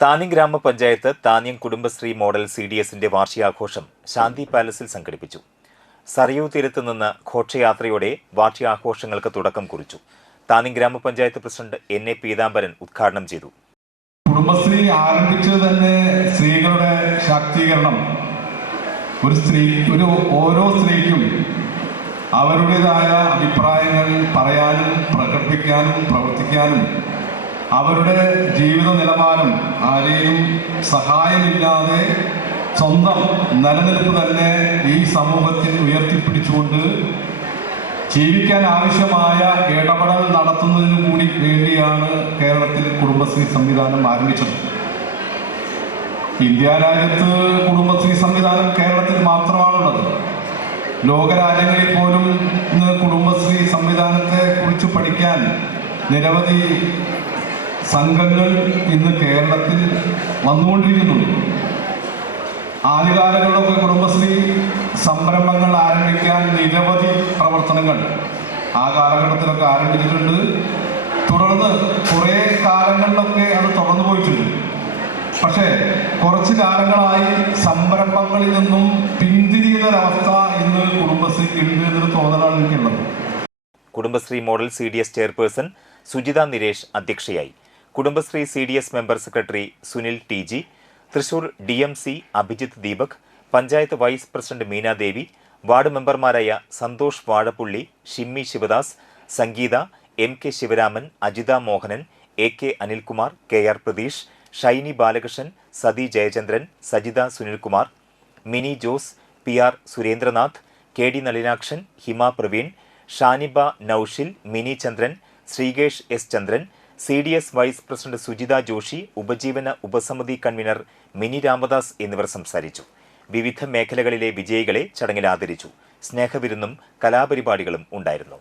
താന്യം ഗ്രാമപഞ്ചായത്ത് താന്യം കുടുംബശ്രീ മോഡൽ CDSന്റെ വാർഷികാഘോഷം ശാന്തി പാലസിൽ സംഘടിപ്പിച്ചു. സരയൂ തീരത്ത് നിന്ന് ഘോഷയാത്രയോടെ വാർഷികാഘോഷങ്ങൾക്ക് തുടക്കം കുറിച്ചു. താന്യം ഗ്രാമപഞ്ചായത്ത് പ്രസിഡന്റ് NA പീതാംബരൻ ഉദ്ഘാടനം ചെയ്തു. കുടുംബശ്രീ ആരംഭിച്ചത് തന്നെ സ്ത്രീകളുടെ ശാക്തീകരണം. ഓരോ സ്ത്രീക്കും അവരുടേതായ അഭിപ്രായങ്ങൾ പറയാനും പ്രകടിപ്പിക്കാനും പ്രവർത്തിക്കാനും അവരുടെ ജീവിത നിലവാരം ആരെയും സഹായമില്ലാതെ സ്വന്തം നിലനിൽപ്പ് തന്നെ ഈ സമൂഹത്തിൽ ഉയർത്തിപ്പിടിച്ചുകൊണ്ട് ജീവിക്കാൻ ആവശ്യമായ ഇടപെടൽ നടത്തുന്നതിന് കൂടി വേണ്ടിയാണ് കേരളത്തിൽ കുടുംബശ്രീ സംവിധാനം ആരംഭിച്ചത്. ഇന്ത്യ രാജ്യത്ത് കുടുംബശ്രീ സംവിധാനം കേരളത്തിൽ മാത്രമാണുള്ളത്. ലോകരാജ്യങ്ങളിൽ പോലും ഇന്ന് കുടുംബശ്രീ സംവിധാനത്തെ കുറിച്ച് പഠിക്കാൻ നിരവധി സംഘങ്ങൾ ഇന്ന് കേരളത്തിൽ വന്നുകൊണ്ടിരിക്കുന്നുണ്ട്. ആദ്യകാലങ്ങളിലൊക്കെ കുടുംബശ്രീ സംരംഭങ്ങൾ ആരംഭിക്കാൻ നിരവധി പ്രവർത്തനങ്ങൾ ആ കാലഘട്ടത്തിലൊക്കെ ആരംഭിച്ചിട്ടുണ്ട്. തുടർന്ന് കുറേ കാലങ്ങളിലൊക്കെ അത് തുടർന്നു പോയിട്ടുണ്ട്. പക്ഷേ കുറച്ച് കാലങ്ങളായി സംരംഭങ്ങളിൽ നിന്നും പിന്തിരിയുന്നൊരവസ്ഥ ഇന്ന് കുടുംബശ്രീക്ക് ഉണ്ട് എന്നൊരു തോന്നലാണ് എനിക്കുള്ളത്. Kudumbashree model CDS chairperson Sujitha Niresh അധ്യക്ഷയായി. Kudumbashree CDS member secretary Sunil TG, Thrissur DMC Abhijith Deepak, panchayat vice president Meenadevi, ward മെമ്പർമാരായ Santhosh Vazhappully, Shimmi Sivadas, Sangeetha, MK Sivaraman, Ajitha Mohanan, AK Anilkumar, KR Pratheesh, Shiny Balakrishnan, Sathi Jayachandran, Sajitha Sunilkumar, Mini Jose, PR Surendranath, KD Nalinakshan, Hima Praveen, Shaniba Naushil, Mini Chandran, Sreekesh S Chandran, CDS vice president Sujitha Joshy, ഉപജീവന ഉപസമിതി കൺവീനർ മിനി രാമദാസ് എന്നിവർ സംസാരിച്ചു. വിവിധ മേഖലകളിലെ വിജയികളെ ചടങ്ങിൽ ആദരിച്ചു. സ്നേഹവിരുന്നും കലാപരിപാടികളും ഉണ്ടായിരുന്നു.